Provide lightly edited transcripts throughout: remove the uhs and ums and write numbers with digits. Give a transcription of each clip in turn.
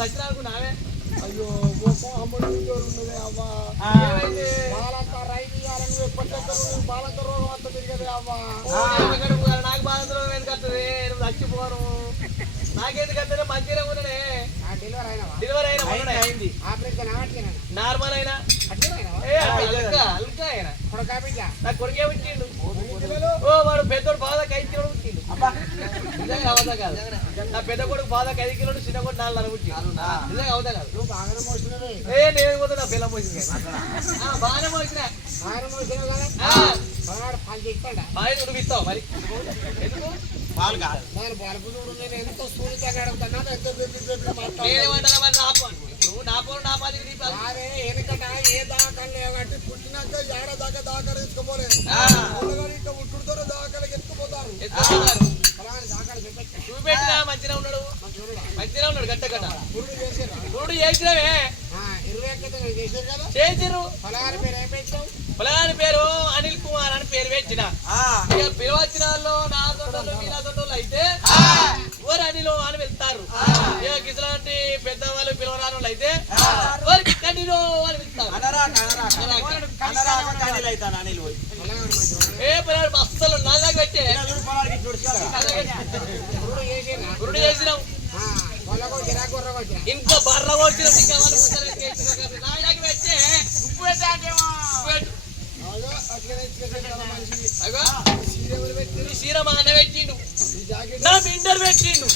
సచ్చినానుకున్నావే అయ్యో అమ్ముడు ఉన్నదే అవ్వా బాలంతా రైతు ఇవ్వాలని ఎప్పటికప్పుడు బాలంత రోగం అంతా తిరిగదే అవ్వా నాకు బాలంత రోగం ఎందుకు వస్తుంది నువ్వు చచ్చిపోను నాకెందుకు వస్తుంది మంచిగా ఉన్ననే డెలివరీ అయినా నార్మల్ అయినా నాకు కొడుకే పుట్టిండు ఓ వాడు పెద్దోడు బాధ 5 కిలోలు పుట్టిండు నిజంగా అవదా కాదు నా పెద్ద కొడుకు బాధ 5 కిలోలు చిన్న కొడుకు 4 పుట్టిండు నిజంగా అవదా కాదు నేను పోతే నా పిల్ల మోసింది బాగానే మోసిన ఉడిపిస్తావు మరి నేనేమంటాను మరి ఇప్పుడు నా పోరు నా పాది వెనకట ఏ దాఖలు లేవట్టి పుట్టినాక ఏడ దాకా దాకా తీసుకుపోలే ఇంకా ఉట్టుడుతో దాఖలకి ఎత్తుకుపోతారు చూపెట్టినా మంచిగా ఉన్నాడు గట్ట గట్ట గురుడు చేసినవే చేసిరు పొలగాని పేరు అనిల్ కుమార్ అని పేరు పెట్టిన పిలవచ్చిన వాళ్ళు నా తోటలు మీ నా తోటలు అయితే ఎవరు అనిలో అని వెళ్తారు ఇలాంటి పెద్ద వాళ్ళు పిలవరాని వాళ్ళు అయితే ఎవరికి కనిలో అని వెళ్తారు ఏ పిల్లలు అస్సలు నాగా పెట్టే గురుడు చేసినాం ఇంకా బర్ర వచ్చినాం పెట్టే ఉప్పు చీర మా అన్న పెట్టిండు నా బిండర్ పెట్టిండు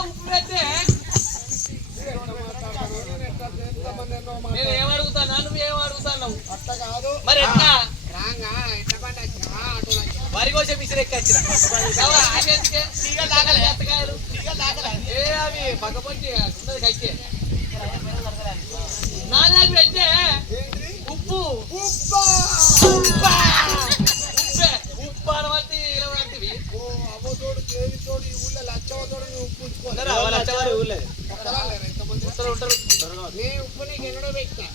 ఉప్పు పెట్టే నేను ఏమడుగుతానా నువ్వు ఏమడుగుతున్నావు మరి ఎట్లా వరి కోసం మిషన్ ఎక్కొచ్చిన ఏ అవి పక్కపొంటి ఉన్నది కట్టే నాలుగు పెట్టే ఉప్పు ఉప్పు అనబట్టి అవ్వతోడు దేవితోడు ఈ ఊళ్ళో లచ్చవతోడు ఉప్పు ఉంటారు నీ ఉప్పు నీకు ఎన్నడో పెట్టినా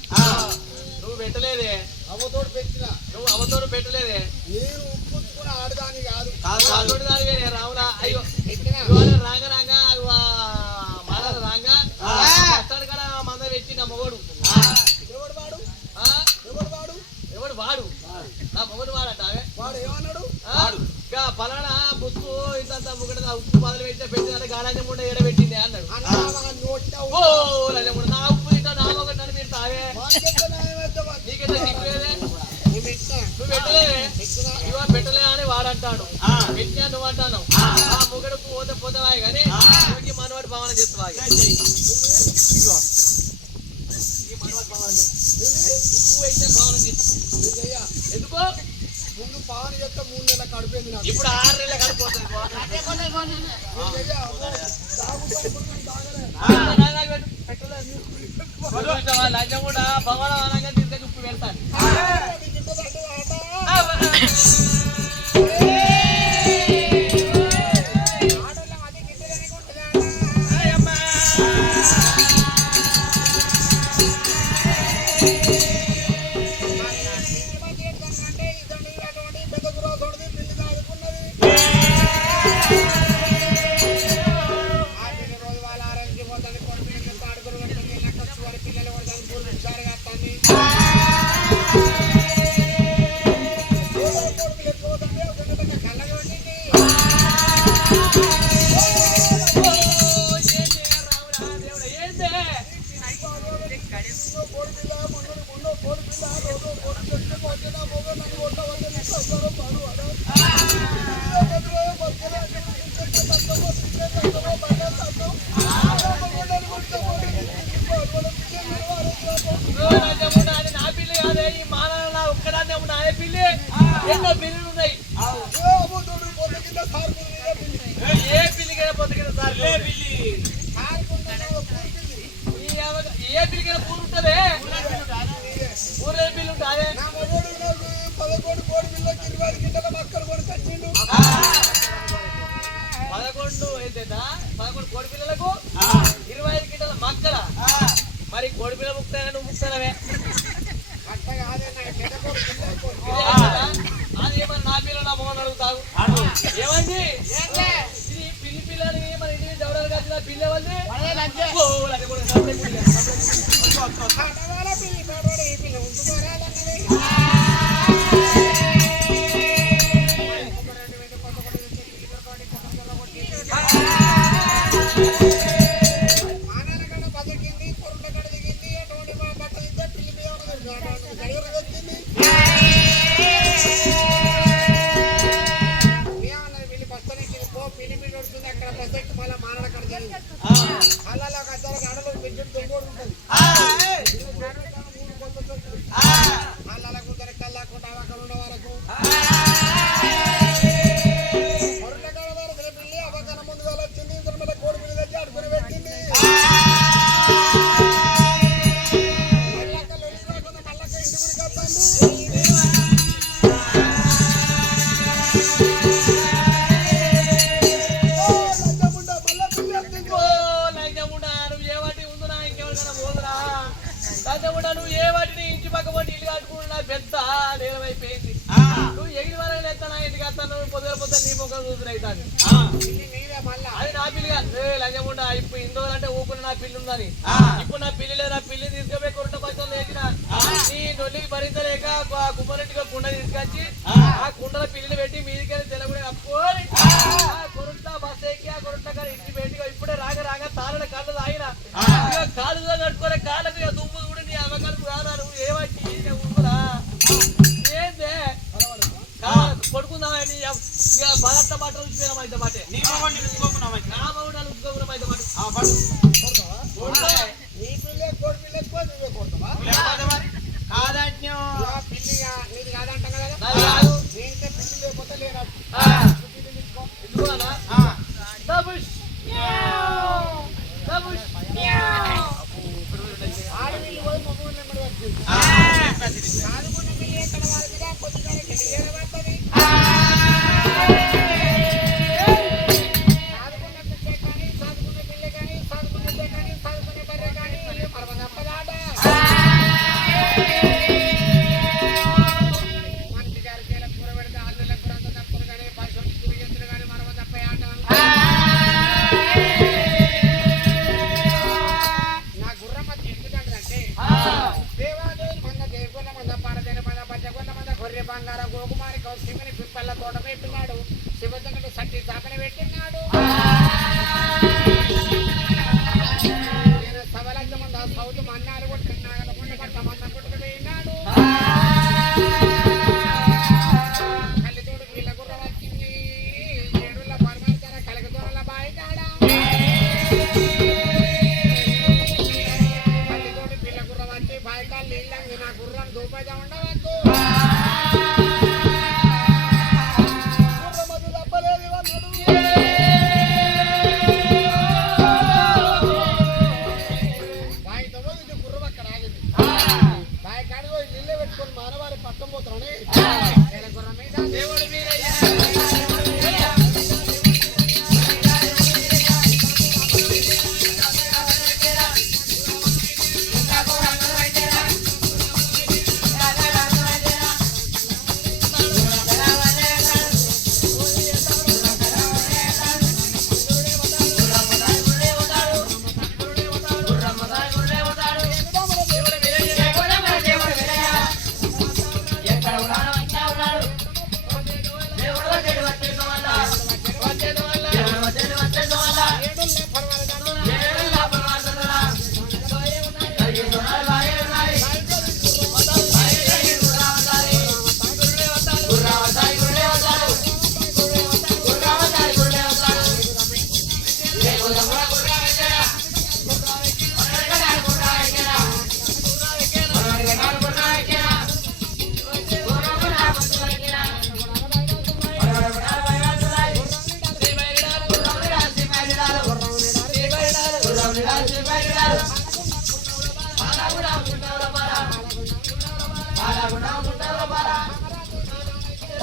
నువ్వు పెట్టలేదే అవ్వతోడు పెట్టినా నువ్వు అవతోడు పెట్టలేదే నేను ఉప్పు ఆడదాని కాదు దాని రావులా అయ్యో రాంగ రాంగ మాల రాంగ కడ మంద పెట్టి నా మొగడు ఎవడు వాడు నా మొగడు వాడట వాడు ఏమన్నాడు పలానా బుక్కు ఇంత ముగడ ఉప్పు మొదలు పెట్టిన గాఢంగా ఉండే ఎడబెట్టింది అన్నాడు ఓ లంజముండ నా ఉప్పు తింటా నా మొగడు నన్ను పెడతావే నీకెట్లా సిగ్గులేదే నువ్వు పెట్టలేదే ఇవాళ పెట్టలే అని వాడంటాడు పెట్టినా నువ్వు అంటాను ఆ ముగడుకు పోతే పోతావాయి కానీ మనవాడి భావన చేస్తావా ఉప్పు వేసిన భావన ఎందుకో ముందు పావన చెప్తే 3 నెలల కడిపోయింది నాకు ఇప్పుడు 6 నెలల కడిపోతుంది లంచం కూడా భవన వనంగా తీసుకొని ఉప్పు పెడతాను ఎన్నో బిల్లులు ఉన్నాయి ఏ పిల్లికైనా పొద్దుకిన సార్ ఏ పిల్లికైనా పూరు ఉంటుంది ఊరే బిల్లు ఉంటుంది 11 కోడి బిల్లుకి 20 గింటల మక్కలు కొని తెచ్చిండు 11 ఏంటా 11 కోడి పిల్లలకు 25 గింటల మక్కల మరి కోడి పిల్ల ముక్తానే నువ్వు ముక్తానవే అదేమన్నా నా పిల్ల నా మొహన్ అడుగుతావు ఏమండి ఇది పిల్లి పిల్లని మన ఇంటికి జవడాలు కట్టిన పిల్ల వాళ్ళు మనదే ఓ లంజ కూడా సపడే పిల్ల ఆడవాళ్ళ పిల్లి పాడవాడు ఈ పిల్ల ఉంటుకోరాదన్నది నువ్వు ఏ వాటిని ఇంటి పక్క పోటీ ఇల్లు కట్టుకుంటున్నా పెద్ద నేరం అయిపోయింది నువ్వు ఎగిరి వరకు ఎత్తా నా ఇంటికి వస్తాను పొద్దున నీ ముఖం చూసినవుతాను అది నా పిల్లి కాదు లంజముండ ఇప్పుడు ఇందో అంటే ఊకున్న నా పిల్లి ఉందని ఇప్పుడు నా పిల్లి లేదు నా పిల్లి తీసుకుపోయి కొరట పచ్చలు వేసిన నీ నొల్లికి భరించలేక కుమ్మరెడ్డిగా కుండ తీసుకొచ్చి ఆ కుండల పిల్లిని పెట్టి మీదికెళ్ళి తెలగుడే అప్పుకొని కొరుంట బస్ ఎక్కి ఆ కొరుంట కాడ ఇంటి పెట్టి ఇప్పుడే రాగా తాళన కళ్ళు తాగిన కాలుగా కట్టుకోలే కాళ్ళకు ఇక దుమ్ము కూడా నీ అమ్మకాలకు రాదా నువ్వు ఏమట్టి ఊరురా ఏందే కొడుకుందామని బలత్త బట్టలు ఉంచిపోయినాం అయితే బాటే నా మౌడాలు ఉంచుకోకున్నాం అయితే మాట నీ పిల్లే కోడి పిల్లే నువ్వే కొడతావా పిల్లి నీది కాదంట కదా నేనైతే పిల్లి లేకపోతే లేనట్టు ఎందుకునా ఆడపిల్లి పోయి మగ నెమ్మడి వచ్చింది చదువుకున్న పిల్లి ఎక్కడ వాళ్ళ కొద్దిగా తెలియబడుతుంది చదువుకున్న పిల్లే కానీ చదువుకున్న పిల్లే కానీ చదువుకున్నదే కానీ చదువుకునే బర్రె కానీ మరమ తప్పదాట మంచి గారి కూర పెడితే ఆళ్ళ కూర అంతా తప్పులు కానీ పశువులు తిరిగించులు కానీ మరమ తప్పయాట నా గుర్రమ్మ తిరుగుతుందంటే దేవాదేవులు మంద దేవగొల్ల మంద పారదేన మంద పచ్చగొల్ల మంద గొర్రె బంగారం గోకుమారి కౌశిమని పిప్పల్ల తోట పెట్టినాడు శివజంగడు సట్టి చాపన పెట్టినాడు నేను సవలక్ష మంది సౌతు మన్నాలు కొట్టుకున్నాగల కొండ కట్ట మంద కొట్టుకుపోయినాడు కళ్ళతోడు వీళ్ళ గుర్ర వచ్చింది ఏడుల పరమార్చన కలగతోరల బాయికాడా కళ్ళతోడు వీళ్ళ గుర్ర వచ్చి బాయికాళ్ళు నీళ్ళంగి నా గుర్రం దూపజ ఉండవద్దు గుర్రమది తప్పలేదు అన్నాడు బాయితో పోయి గుర్రం అక్కడ ఆగింది బాయి కాడిగో నీళ్ళే పెట్టుకొని మానవారి పట్టం పోతామని గుర్రం మీద దేవుడి మీద